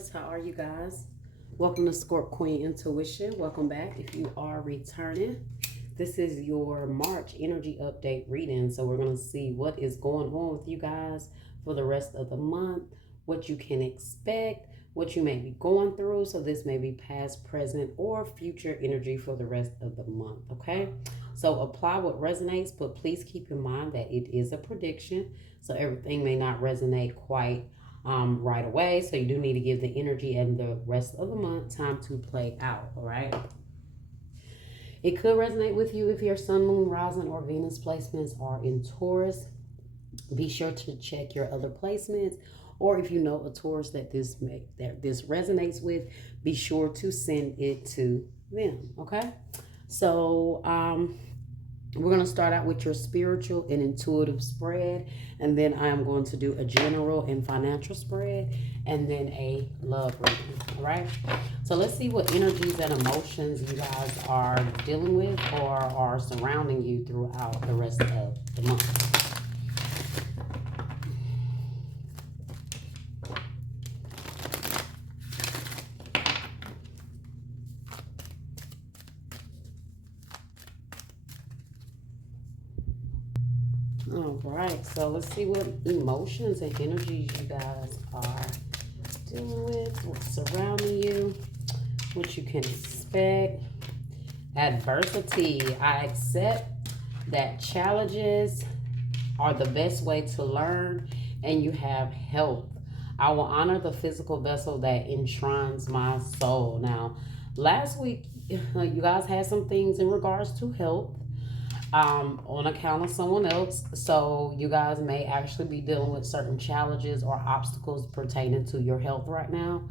Taurus, how are you guys? Welcome to Scorp Queen Intuition. Welcome back if you are returning. This is your March energy update reading. So we're going to see what is going on with you guys for the rest of the month, what you can expect, what you may be going through. So this may be past, present, or future energy for the rest of the month, okay? So apply what resonates, but please keep in mind that it is a prediction. So everything may not resonate quite right away. So you do need to give the energy and the rest of the month time to play out, all right? It could resonate with you if your sun, moon, rising, or Venus placements are in Taurus. Be sure to check your other placements, or if you know a Taurus that this resonates with, be sure to send it to them, okay? So we're going to start out with your spiritual and intuitive spread, and then I am going to do a general and financial spread, and then a love reading, all right? So let's see what energies and emotions you guys are dealing with or are surrounding you throughout the rest of the month. All right, so let's see what emotions and energies you guys are dealing with, what's surrounding you, what you can expect. Adversity. I accept that challenges are the best way to learn, and you have health. I will honor the physical vessel that enshrines my soul. Now, last week, you guys had some things in regards to health. On account of someone else. So you guys may actually be dealing with certain challenges or obstacles pertaining to your health right now.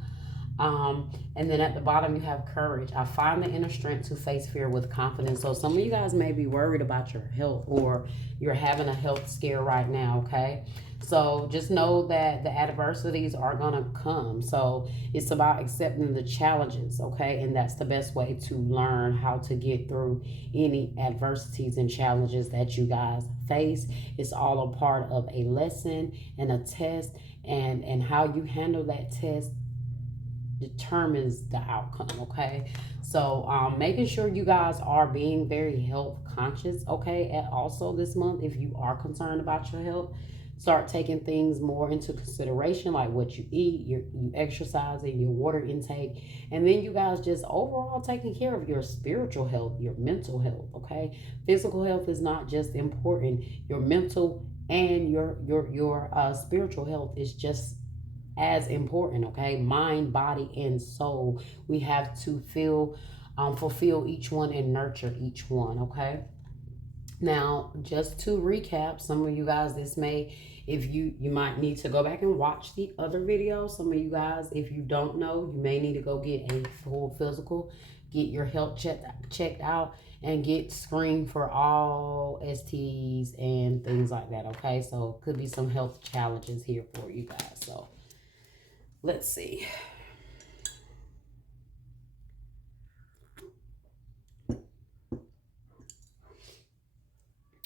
And then at the bottom you have courage. I find the inner strength to face fear with confidence. So some of you guys may be worried about your health, or you're having a health scare right now, okay? So just know that the adversities are gonna come. So it's about accepting the challenges, okay? And that's the best way to learn how to get through any adversities and challenges that you guys face. It's all a part of a lesson and a test, and how you handle that test determines the outcome, okay? So making sure you guys are being very health conscious, okay? And also this month, if you are concerned about your health, start taking things more into consideration, like what you eat, you exercising, your water intake, and then you guys just overall taking care of your spiritual health, your mental health, okay? Physical health is not just important. Your mental and your spiritual health is just as important, okay? Mind, body, and soul. We have to fulfill each one and nurture each one, okay? Now, just to recap, some of you guys, this may, if you might need to go back and watch the other video. Some of you guys, if you don't know, you may need to go get a full physical, get your health checked out, and get screened for all STs and things like that, okay? So could be some health challenges here for you guys. So let's see.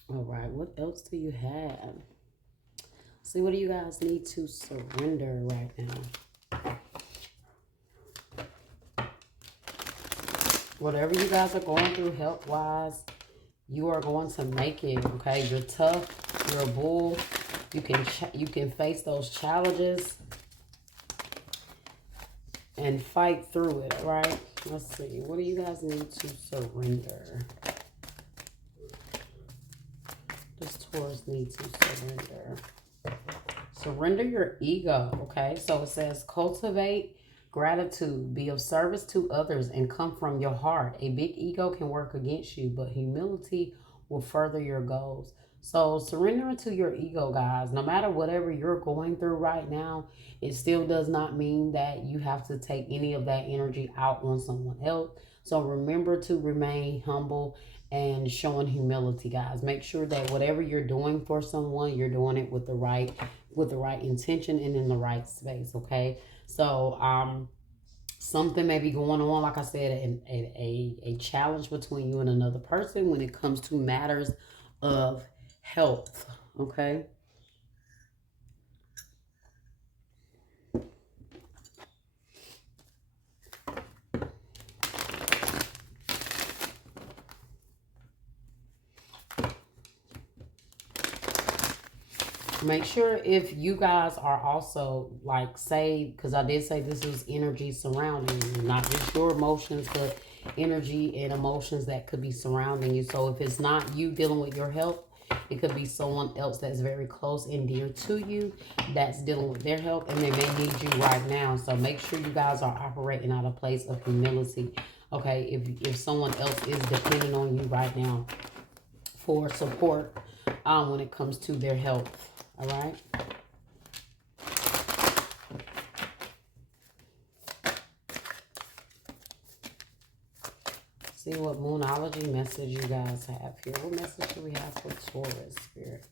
All right, what else do you have? See, what do you guys need to surrender right now? Whatever you guys are going through health-wise, you are going to make it, okay? You're tough. You're a bull. You can face those challenges and fight through it, right? Let's see. What do you guys need to surrender? This Taurus needs to surrender. Surrender your ego, okay? So it says, cultivate gratitude, be of service to others, and come from your heart. A big ego can work against you, but humility will further your goals. So surrendering to your ego, guys, no matter whatever you're going through right now, it still does not mean that you have to take any of that energy out on someone else. So remember to remain humble and showing humility, guys. Make sure that whatever you're doing for someone, you're doing it with the right intention and in the right space, okay? So something may be going on, like I said, a challenge between you and another person when it comes to matters of health, okay? Make sure if you guys are also like, say, because I did say this was energy surrounding you, not just your emotions, but energy and emotions that could be surrounding you. So if it's not you dealing with your health, it could be someone else that's very close and dear to you that's dealing with their health, and they may need you right now. So make sure you guys are operating out of a place of humility. Okay, if someone else is depending on you right now for support when it comes to their health. All right. See what Moonology message you guys have here. What message do we have for Taurus, Spirit?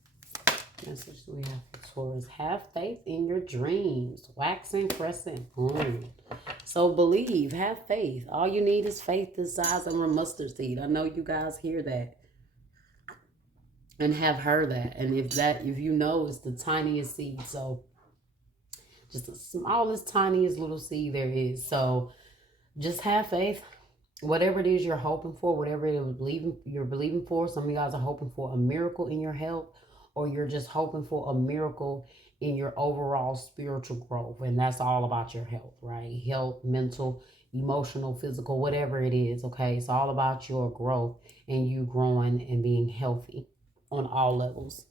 Message do we have for Taurus? Have faith in your dreams. Waxing crescent. So believe. Have faith. All you need is faith the size of a mustard seed. I know you guys hear that and have heard that. And if you know, it's the tiniest seed. So just the smallest, tiniest little seed there is. So just have faith. Whatever it is you're hoping for, whatever it is you're believing for. Some of you guys are hoping for a miracle in your health, or you're just hoping for a miracle in your overall spiritual growth. And that's all about your health, right? Health, mental, emotional, physical, whatever it is, okay? It's all about your growth and you growing and being healthy on all levels.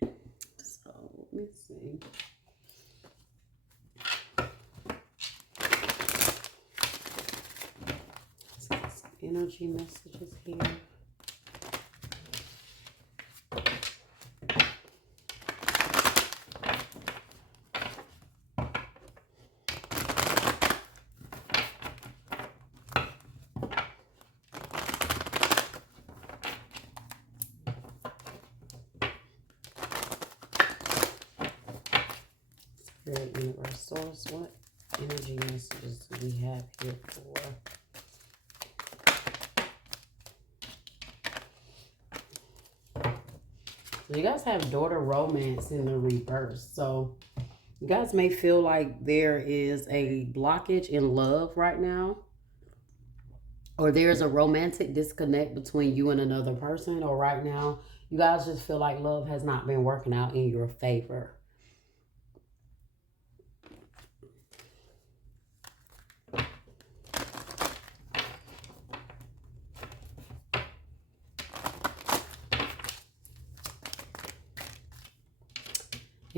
So let me see. Energy messages here. Spirit, universe, source, what energy messages do we have here for? You guys have daughter romance in the reverse. So you guys may feel like there is a blockage in love right now. Or there's a romantic disconnect between you and another person. Or right now, you guys just feel like love has not been working out in your favor.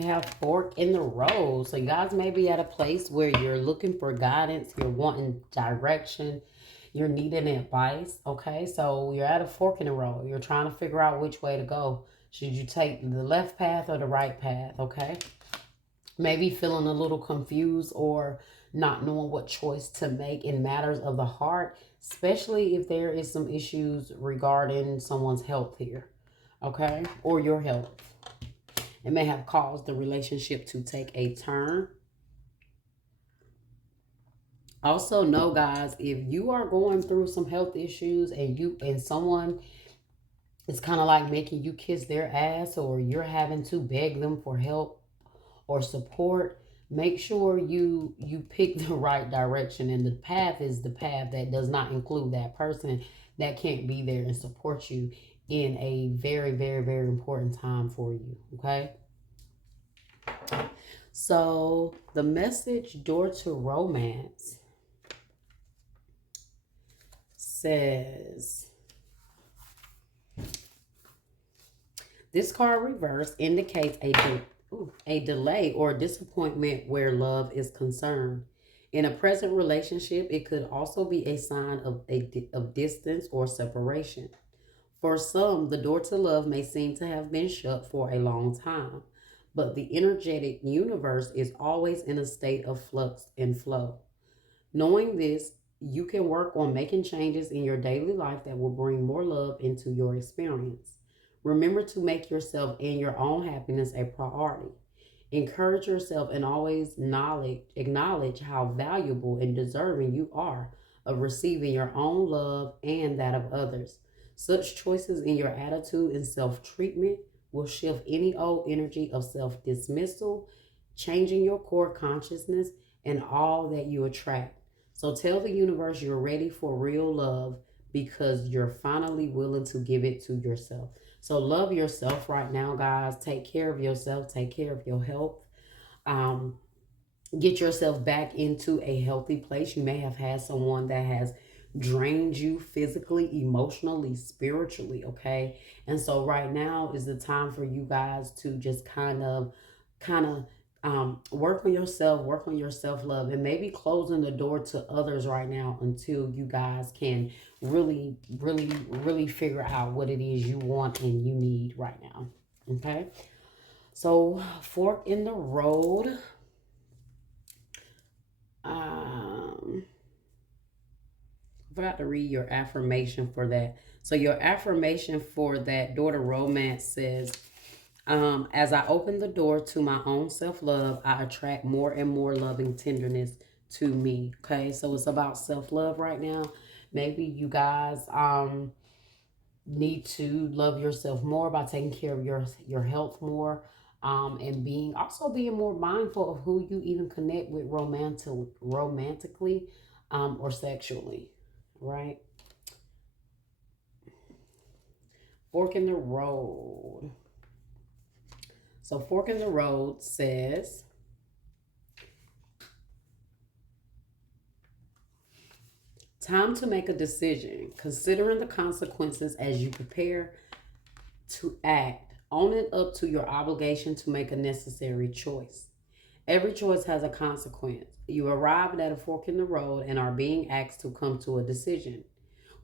You have fork in the road. So you guys may be at a place where you're looking for guidance. You're wanting direction. You're needing advice. Okay. So you're at a fork in the road. You're trying to figure out which way to go. Should you take the left path or the right path? Okay. Maybe feeling a little confused or not knowing what choice to make in matters of the heart, especially if there is some issues regarding someone's health here. Okay. Or your health. It may have caused the relationship to take a turn. Also know, guys, if you are going through some health issues and someone is kind of like making you kiss their ass, or you're having to beg them for help or support, make sure you pick the right direction, and the path is the path that does not include that person that can't be there and support you in a very, very, very important time for you. Okay. So the message door to romance says, this card reverse indicates a delay or disappointment where love is concerned. In a present relationship, it could also be a sign of distance or separation. For some, the door to love may seem to have been shut for a long time, but the energetic universe is always in a state of flux and flow. Knowing this, you can work on making changes in your daily life that will bring more love into your experience. Remember to make yourself and your own happiness a priority. Encourage yourself and always acknowledge how valuable and deserving you are of receiving your own love and that of others. Such choices in your attitude and self treatment will shift any old energy of self dismissal, changing your core consciousness and all that you attract. So tell the universe you're ready for real love because you're finally willing to give it to yourself. So love yourself right now, guys. Take care of yourself. Take care of your health. Um, get yourself back into a healthy place. You may have had someone that has drained you physically, emotionally, spiritually, okay? And so right now is the time for you guys to just kind of work on your self-love, and maybe closing the door to others right now until you guys can really figure out what it is you want and you need right now. Okay? So fork in the road. um I forgot to read your affirmation for that. So your affirmation for that daughter romance says, as I open the door to my own self-love, I attract more and more loving tenderness to me. Okay, so it's about self-love right now. Maybe you guys need to love yourself more by taking care of your health more, and being more mindful of who you even connect with romantically, or sexually, right? Fork in the road. So fork in the road says, time to make a decision, considering the consequences as you prepare to act. Own it up to your obligation to make a necessary choice. Every choice has a consequence. You arrived at a fork in the road and are being asked to come to a decision.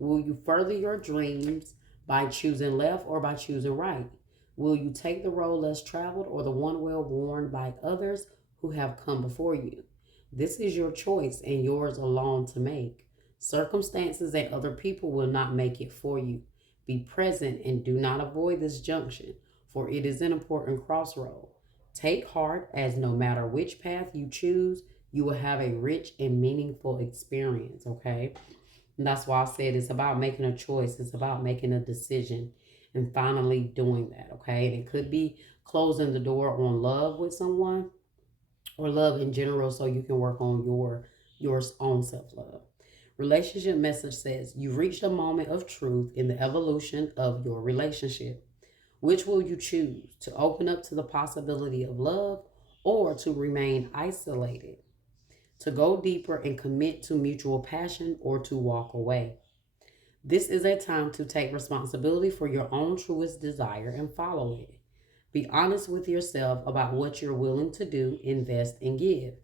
Will you further your dreams by choosing left or by choosing right? Will you take the road less traveled or the one well worn by others who have come before you? This is your choice and yours alone to make. Circumstances and other people will not make it for you. Be present and do not avoid this junction, for it is an important crossroad. Take heart, as no matter which path you choose, you will have a rich and meaningful experience, okay? And that's why I said it's about making a choice, it's about making a decision and finally doing that, okay? And it could be closing the door on love with someone or love in general, so you can work on your own self-love. Relationship message says you've reached a moment of truth in the evolution of your relationship. Which will you choose? To open up to the possibility of love or to remain isolated? To go deeper and commit to mutual passion or to walk away? This is a time to take responsibility for your own truest desire and follow it. Be honest with yourself about what you're willing to do, invest, and give.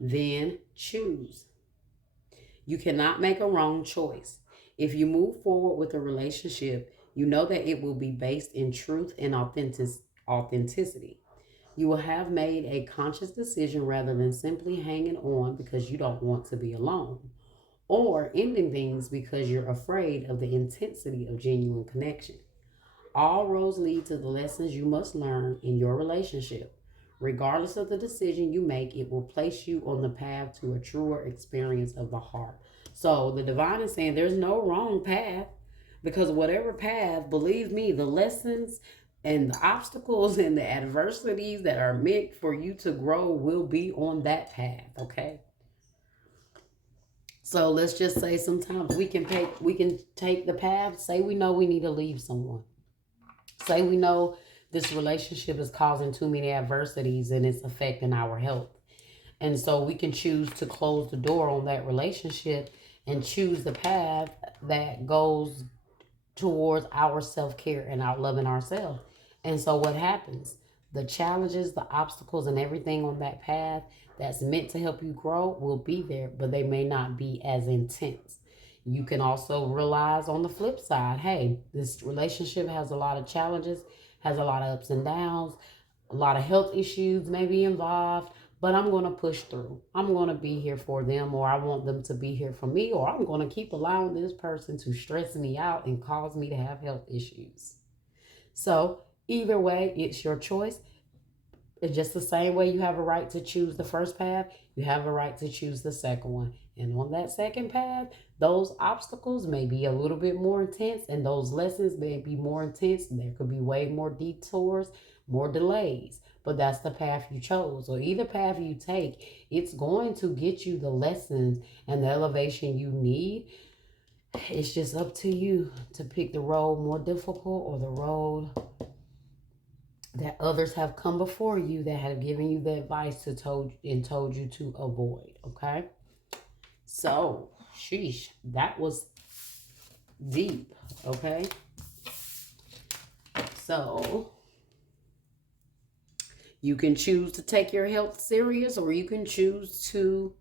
Then choose. You cannot make a wrong choice. If you move forward with a relationship, you know that it will be based in truth and authenticity. You will have made a conscious decision rather than simply hanging on because you don't want to be alone, or ending things because you're afraid of the intensity of genuine connection. All roads lead to the lessons you must learn in your relationship. Regardless of the decision you make, it will place you on the path to a truer experience of the heart. So the divine is saying there's no wrong path, because whatever path, believe me, the lessons and the obstacles and the adversities that are meant for you to grow will be on that path, okay? So let's just say sometimes we can take the path. Say we know we need to leave someone. Say we know this relationship is causing too many adversities and it's affecting our health. And so we can choose to close the door on that relationship and choose the path that goes towards our self-care and our loving ourselves. And so what happens? The challenges, the obstacles, and everything on that path that's meant to help you grow will be there, but they may not be as intense. You can also realize on the flip side, hey, this relationship has a lot of challenges, has a lot of ups and downs, a lot of health issues may be involved, but I'm going to push through. I'm going to be here for them, or I want them to be here for me, or I'm going to keep allowing this person to stress me out and cause me to have health issues. So, either way, it's your choice. It's just the same way you have a right to choose the first path, you have a right to choose the second one. And on that second path, those obstacles may be a little bit more intense, and those lessons may be more intense. There could be way more detours, more delays, but that's the path you chose. So either path you take, it's going to get you the lessons and the elevation you need It's just up to you to pick the road more difficult or the road that others have come before you that have given you the advice to told you to avoid. Okay. So, sheesh, that was deep. Okay. So, you can choose to take your health serious, or you can choose to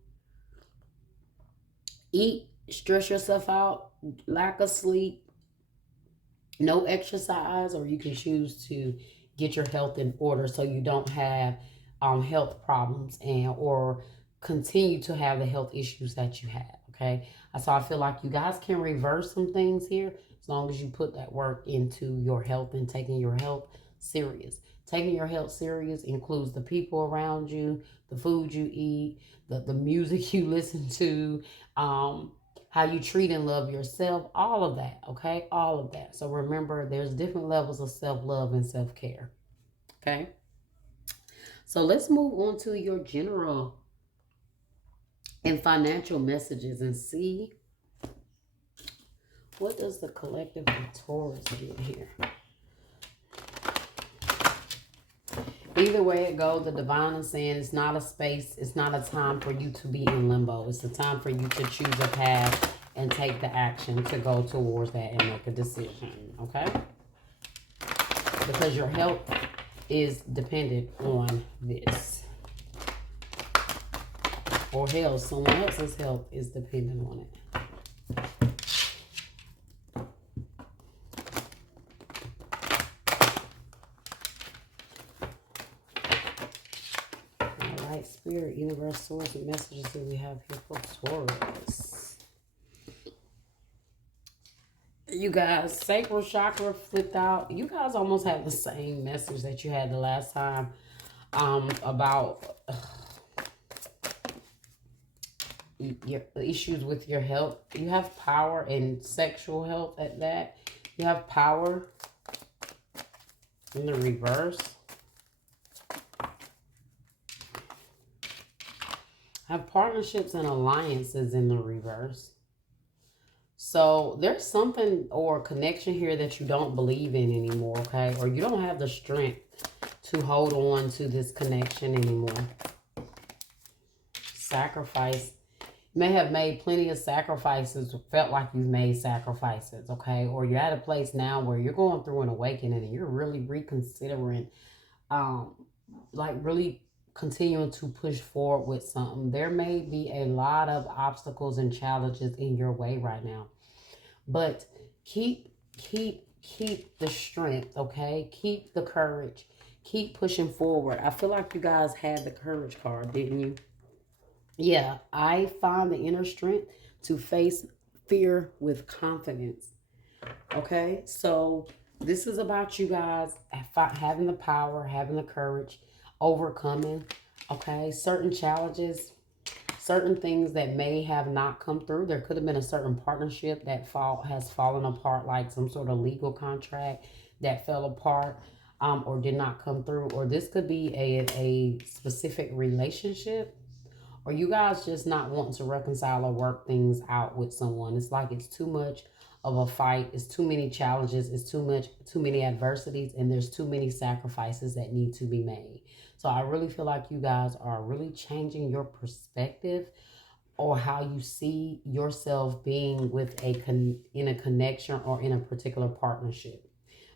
eat, stress yourself out, lack of sleep, no exercise, or you can choose to get your health in order so you don't have health problems and or continue to have the health issues that you have. Okay, so I feel like you guys can reverse some things here as long as you put that work into your health and taking your health serious. Taking your health serious includes the people around you, the food you eat, the music you listen to, how you treat and love yourself, all of that, okay? All of that. So remember, there's different levels of self-love and self-care, okay? So let's move on to your general and financial messages and see what does the collective of Taurus get here. Either way it goes, the divine is saying it's not a space, it's not a time for you to be in limbo. It's a time for you to choose a path and take the action to go towards that and make a decision, okay? Because your health is dependent on this. Or hell, someone else's health is dependent on it. Spirit, universe, source, and messages that we have here for Taurus. You guys, sacral chakra flipped out. You guys almost have the same message that you had the last time about your issues with your health. You have power and sexual health at that. You have power in the reverse. Have partnerships and alliances in the reverse. So there's something or connection here that you don't believe in anymore, okay? Or you don't have the strength to hold on to this connection anymore. Sacrifice. You may have made plenty of sacrifices, felt like you've made sacrifices, okay? Or you're at a place now where you're going through an awakening and you're really reconsidering, like really continuing to push forward with something. There may be a lot of obstacles and challenges in your way right now, but keep the strength, okay? Keep the courage, keep pushing forward. I feel like you guys had the courage card, didn't you? Yeah, I find the inner strength to face fear with confidence. Okay, so this is about you guys having the power, having the courage, overcoming, okay, certain challenges, certain things that may have not come through. There could have been a certain partnership that has fallen apart, like some sort of legal contract that fell apart or did not come through. Or this could be a specific relationship, or you guys just not wanting to reconcile or work things out with someone. It's like it's too much of a fight. It's too many challenges. It's too many adversities, and there's too many sacrifices that need to be made. So I really feel like you guys are really changing your perspective or how you see yourself being with in a connection or in a particular partnership.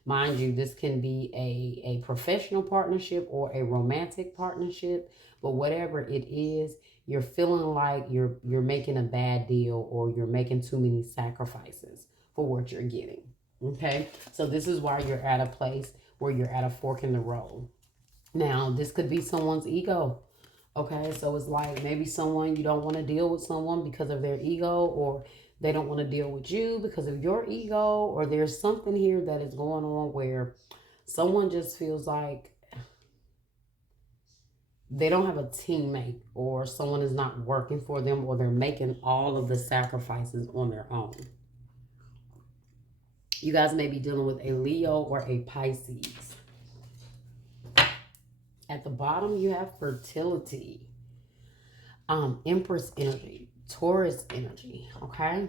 Mind you, this can be a professional partnership or a romantic partnership, but whatever it is, you're feeling like you're making a bad deal or you're making too many sacrifices for what you're getting. Okay? So this is why you're at a place where you're at a fork in the road. Now, this could be someone's ego. Okay? So it's like maybe someone, you don't want to deal with someone because of their ego, or they don't want to deal with you because of your ego, or there's something here that is going on where someone just feels like they don't have a teammate, or someone is not working for them, or they're making all of the sacrifices on their own. You guys may be dealing with a Leo or a Pisces. At the bottom, you have fertility, Empress energy, Taurus energy, okay?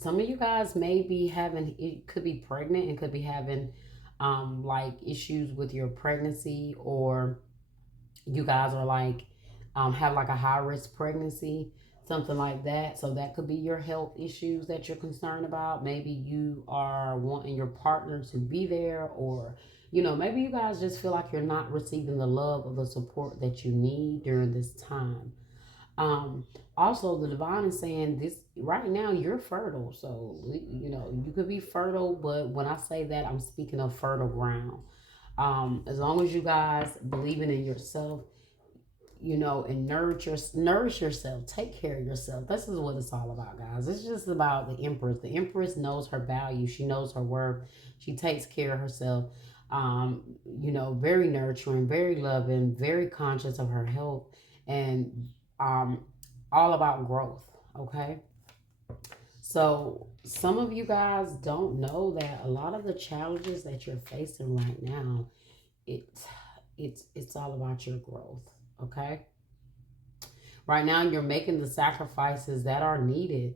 some of you guys may be having, it could be pregnant and could be having like issues with your pregnancy, or you guys are like have like a high risk pregnancy, something like that. So that could be your health issues that you're concerned about. Maybe you are wanting your partner to be there, or maybe you guys just feel like you're not receiving the love or the support that you need during this time. um Also, the divine is saying this right now, you're fertile. So you could be fertile, but when I say that, I'm speaking of fertile ground. As long as you guys believing in yourself, and nourish yourself, take care of yourself. This is what it's all about, guys. It's just about the Empress. The Empress knows her value. She knows her worth. She takes care of herself. Very nurturing, very loving, very conscious of her health, and all about growth. Okay. So some of you guys don't know that a lot of the challenges that you're facing right now, it's it's all about your growth. Okay. Right now, you're making the sacrifices that are needed,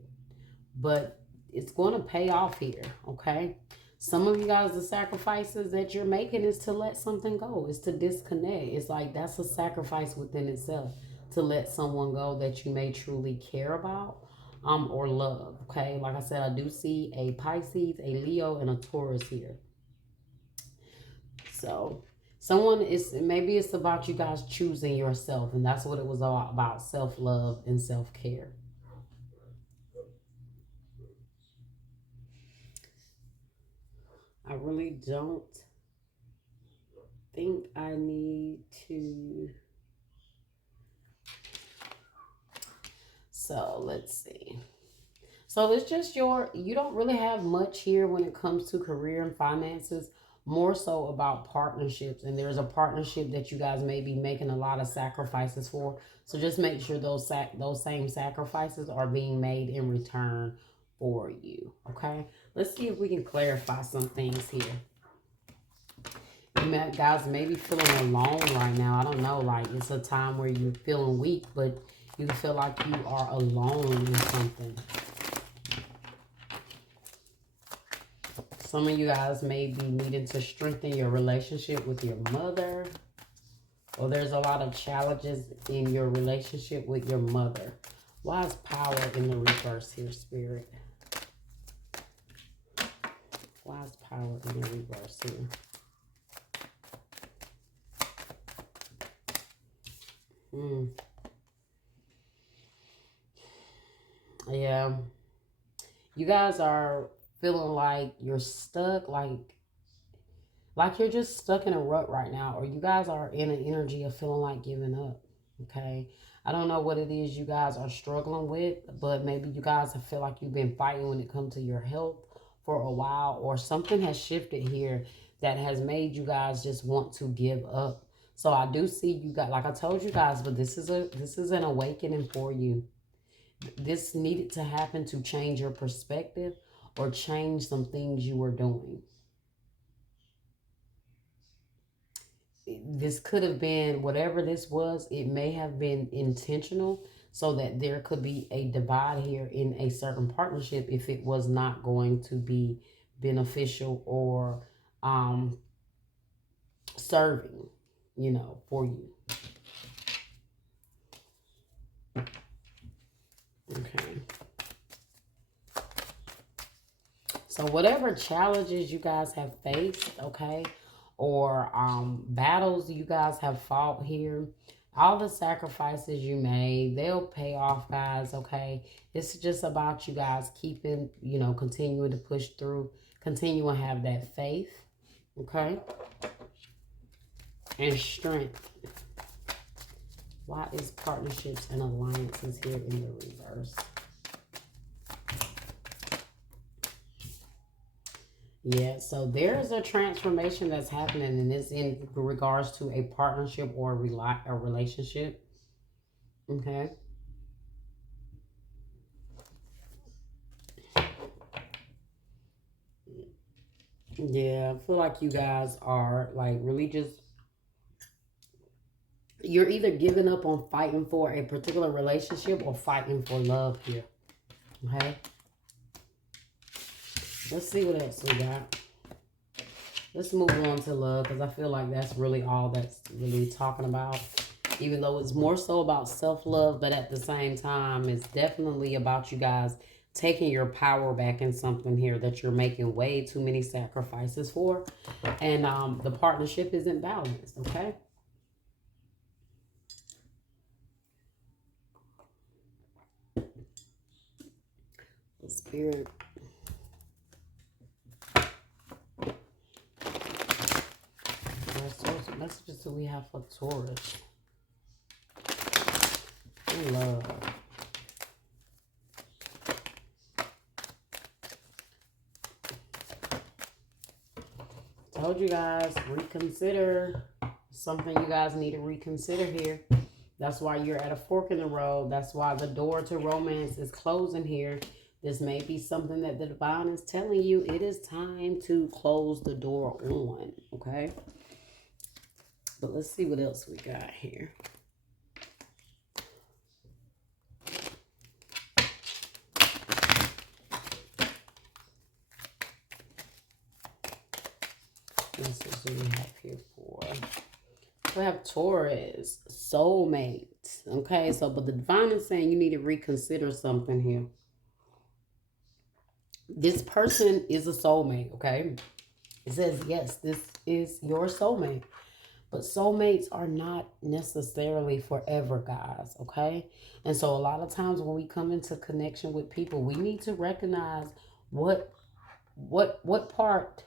but it's going to pay off here. Okay. Some of you guys, the sacrifices that you're making is to let something go, is to disconnect. It's like that's a sacrifice within itself, to let someone go that you may truly care about or love. Okay. Like I said, I do see a Pisces, a Leo, and a Taurus here. So someone is, maybe it's about you guys choosing yourself, and that's what it was all about: self-love and self-care. I really don't think I need to. So let's see. So it's just you don't really have much here when it comes to career and finances, more so about partnerships. And there's a partnership that you guys may be making a lot of sacrifices for. So just make sure those same sacrifices are being made in return for you. Okay. Let's see if we can clarify some things here. You guys may be feeling alone right now. I don't know. Like, it's a time where you're feeling weak, but you feel like you are alone in something. Some of you guys may be needing to strengthen your relationship with your mother. Or there's a lot of challenges in your relationship with your mother. Why is power in the reverse here, Spirit? Why is power in the reverse here? Yeah. You guys are feeling like you're stuck, like you're just stuck in a rut right now, or you guys are in an energy of feeling like giving up. Okay. I don't know what it is you guys are struggling with, but maybe you guys feel like you've been fighting when it comes to your health for a while, or something has shifted here that has made you guys just want to give up. So I do see you got, like I told you guys, but this is an awakening for you. This needed to happen to change your perspective or change some things you were doing. This could have been, whatever this was, it may have been intentional, so that there could be a divide here in a certain partnership if it was not going to be beneficial or serving, for you. Okay. So whatever challenges you guys have faced, okay, or battles you guys have fought here, all the sacrifices you made, they'll pay off, guys. Okay. It's just about you guys keeping, continuing to push through, continue to have that faith. Okay. And strength. Why is partnerships and alliances here in the reverse? Yeah, so there's a transformation that's happening, and it's in regards to a partnership or a relationship. Okay. Yeah, I feel like you guys are like really just, you're either giving up on fighting for a particular relationship or fighting for love here. Okay. Let's see what else we got. Let's move on to love, because I feel like that's really all that's really talking about. Even though it's more so about self-love, but at the same time, it's definitely about you guys taking your power back in something here that you're making way too many sacrifices for. And the partnership isn't balanced, okay? The spirit. What messages do we have for Taurus? Love. Told you guys, reconsider. Something you guys need to reconsider here. That's why you're at a fork in the road. That's why the door to romance is closing here. This may be something that the divine is telling you. It is time to close the door on, okay? But let's see what else we got here. What do we have here for? We have Taurus, soulmate. Okay, so but the divine is saying you need to reconsider something here. This person is a soulmate, okay? It says, yes, this is your soulmate. But soulmates are not necessarily forever, guys, okay? And so a lot of times when we come into connection with people, we need to recognize what part,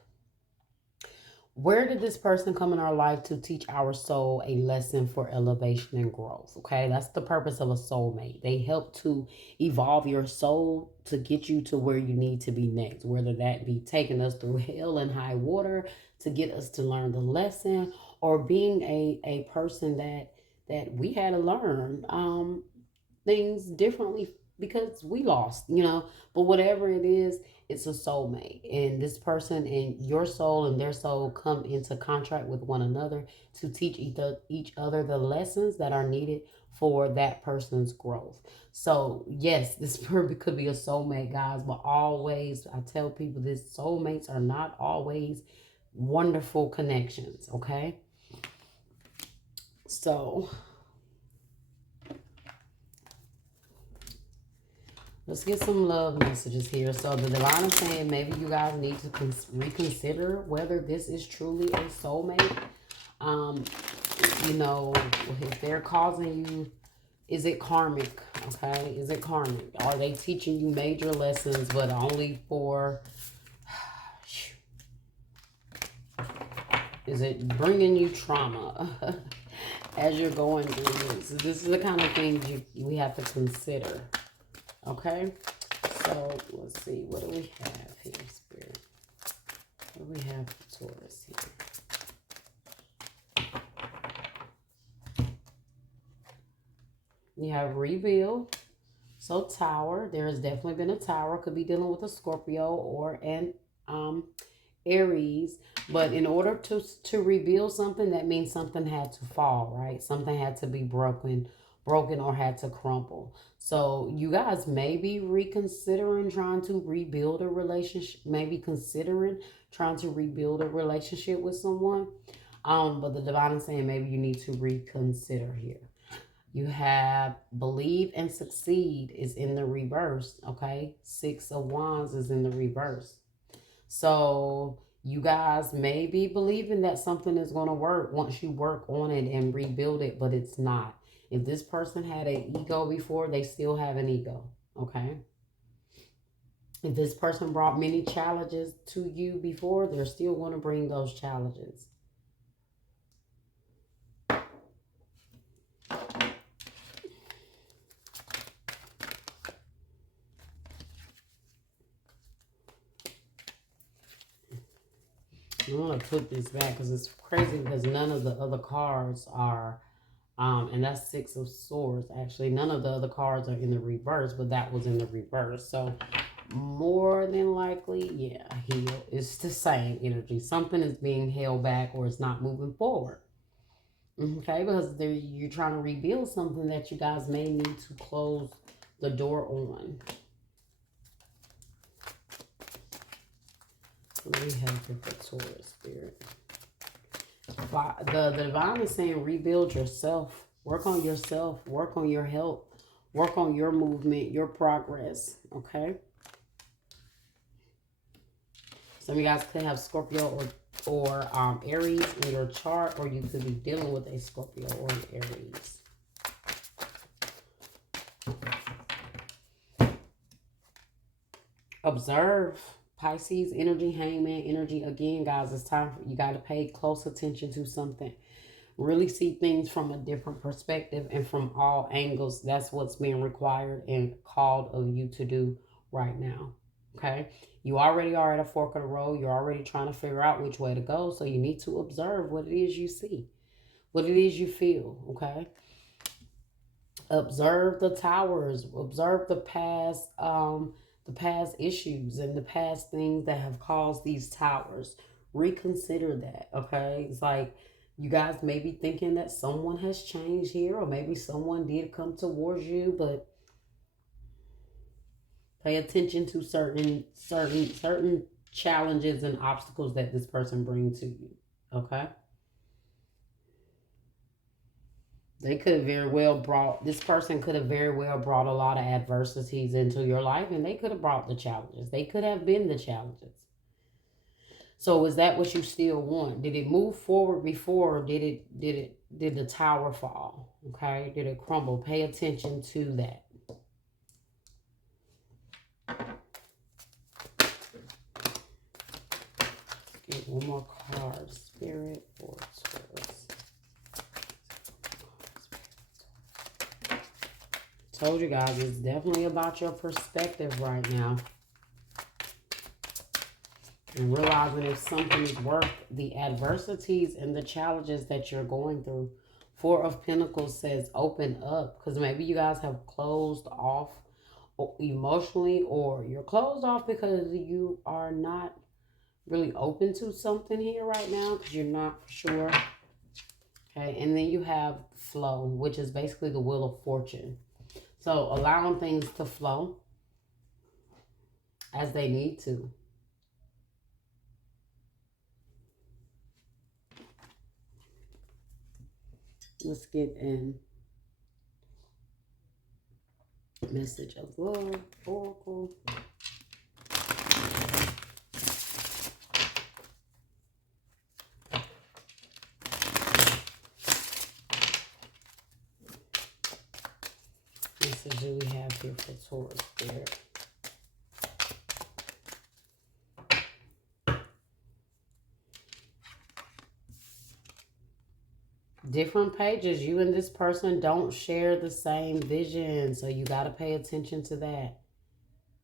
where did this person come in our life to teach our soul a lesson for elevation and growth? Okay, that's the purpose of a soulmate. They help to evolve your soul to get you to where you need to be next, whether that be taking us through hell and high water to get us to learn the lesson, or being a person that we had to learn things differently because we lost, but whatever it is, it's a soulmate, and this person and your soul and their soul come into contract with one another to teach each other the lessons that are needed for that person's growth. So yes, this could be a soulmate, guys, but always I tell people this: soulmates are not always wonderful connections, okay? So let's get some love messages here. So the divine is saying maybe you guys need to reconsider whether this is truly a soulmate. If they're causing you, is it karmic? Okay, is it karmic? Are they teaching you major lessons, but only for? Is it bringing you trauma as you're going through this? This is the kind of things we have to consider. Okay, so let's see. What do we have here, Spirit? What do we have for Taurus here? You have rebuild. So Tower. There has definitely been a Tower. Could be dealing with a Scorpio or an Aries. But in order to rebuild something, that means something had to fall, right? Something had to be broken or had to crumble. So you guys may be reconsidering trying to rebuild a relationship, maybe considering trying to rebuild a relationship with someone. But the divine is saying maybe you need to reconsider here. You have believe and succeed is in the reverse, okay? 6 of Wands is in the reverse. So you guys may be believing that something is going to work once you work on it and rebuild it, but it's not. If this person had an ego before, they still have an ego, okay? If this person brought many challenges to you before, they're still going to bring those challenges. I'm going to put this back because it's crazy because none of the other cards are, and that's 6 of Swords. Actually, none of the other cards are in the reverse, but that was in the reverse. So more than likely, yeah, it's the same energy. Something is being held back or it's not moving forward. Okay, because you're trying to rebuild something that you guys may need to close the door on. What do we have here for Taurus Spirit? The divine is saying rebuild yourself. Work on yourself. Work on your health. Work on your movement, your progress. Okay? Some of you guys could have Scorpio or Aries in your chart, or you could be dealing with a Scorpio or an Aries. Observe. Pisces energy, Hangman energy. Again, guys, it's time for you got to pay close attention to something. Really see things from a different perspective and from all angles. That's what's being required and called of you to do right now. Okay? You already are at a fork of the road. You're already trying to figure out which way to go. So you need to observe what it is you see, what it is you feel. Okay? Observe the towers. Observe the past issues and the past things that have caused these towers. Reconsider that. Okay? It's like you guys may be thinking that someone has changed here, or maybe someone did come towards you, but pay attention to certain challenges and obstacles that this person brings to you. Okay? They could have very well brought, this person could have very well brought a lot of adversities into your life, and they could have brought the challenges. They could have been the challenges. So is that what you still want? Did it move forward before, or did the tower fall? Okay? Did it crumble? Pay attention to that. Get one more card. Spirit for Taurus. Told you guys, it's definitely about your perspective right now. And realizing if something is worth the adversities and the challenges that you're going through. Four of Pentacles says open up. Because maybe you guys have closed off emotionally, or you're closed off because you are not really open to something here right now because you're not sure. Okay, and then you have flow, which is basically the wheel of fortune. So allowing things to flow as they need to. Let's get in message of love, Oracle. Message do we have here for Taurus Spirit? Different pages. You and this person don't share the same vision, so you got to pay attention to that.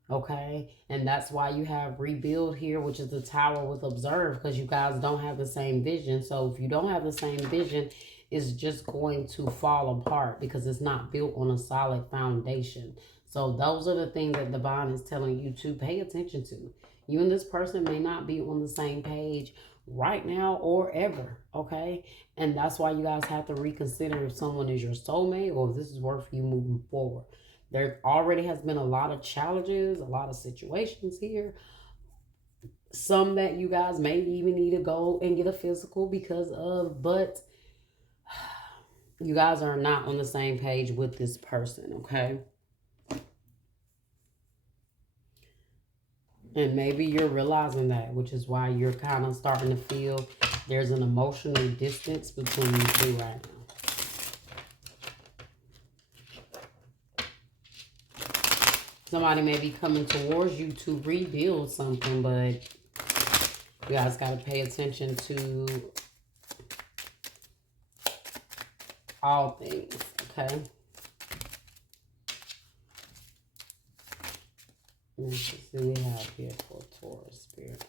Okay? And that's why you have rebuild here, which is the tower with observe, because you guys don't have the same vision. So if you don't have the same vision, it's just going to fall apart because it's not built on a solid foundation. So those are the things that divine is telling you to pay attention to. You and this person may not be on the same page right now or ever, okay? And that's why you guys have to reconsider if someone is your soulmate or if this is worth you moving forward. There already has been a lot of challenges, a lot of situations here. Some that you guys may even need to go and get a physical because of, but you guys are not on the same page with this person, okay? And maybe you're realizing that, which is why you're kind of starting to feel there's an emotional distance between you two right now. Somebody may be coming towards you to rebuild something, but you guys got to pay attention to all things, okay? Let's see what we have here for Taurus Spirit.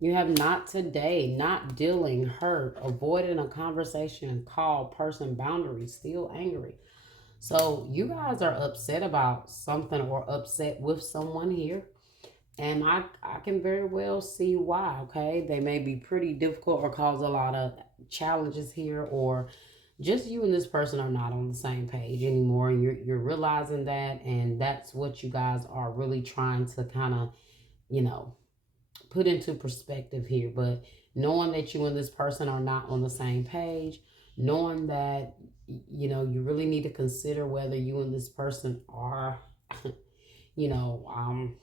You have not today, not dealing, hurt, avoiding a conversation, call, person, boundaries, still angry. So you guys are upset about something or upset with someone here. And I can very well see why, okay? They may be pretty difficult or cause a lot of challenges here, or just you and this person are not on the same page anymore. And you're realizing that, and that's what you guys are really trying to kind of you know, put into perspective here. But knowing that you and this person are not on the same page, knowing that, you know, you really need to consider whether you and this person are, you know,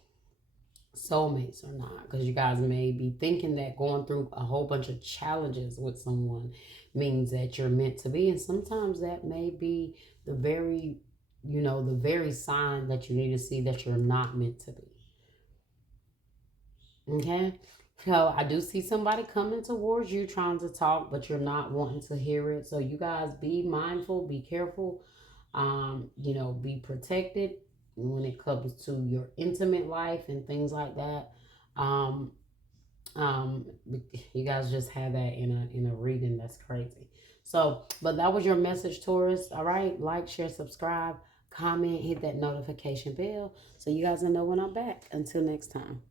soulmates or not, because you guys may be thinking that going through a whole bunch of challenges with someone means that you're meant to be, and sometimes that may be the very, you know, the very sign that you need to see that you're not meant to be. Okay. So I do see somebody coming towards you trying to talk, but you're not wanting to hear it. So you guys be mindful, be careful, you know, be protected when it comes to your intimate life and things like that. Um, um, you guys just had that in a reading. That's crazy. So, but that was your message, Taurus. All right, like, share, subscribe, comment, hit that notification bell so you guys will know when I'm back. Until next time.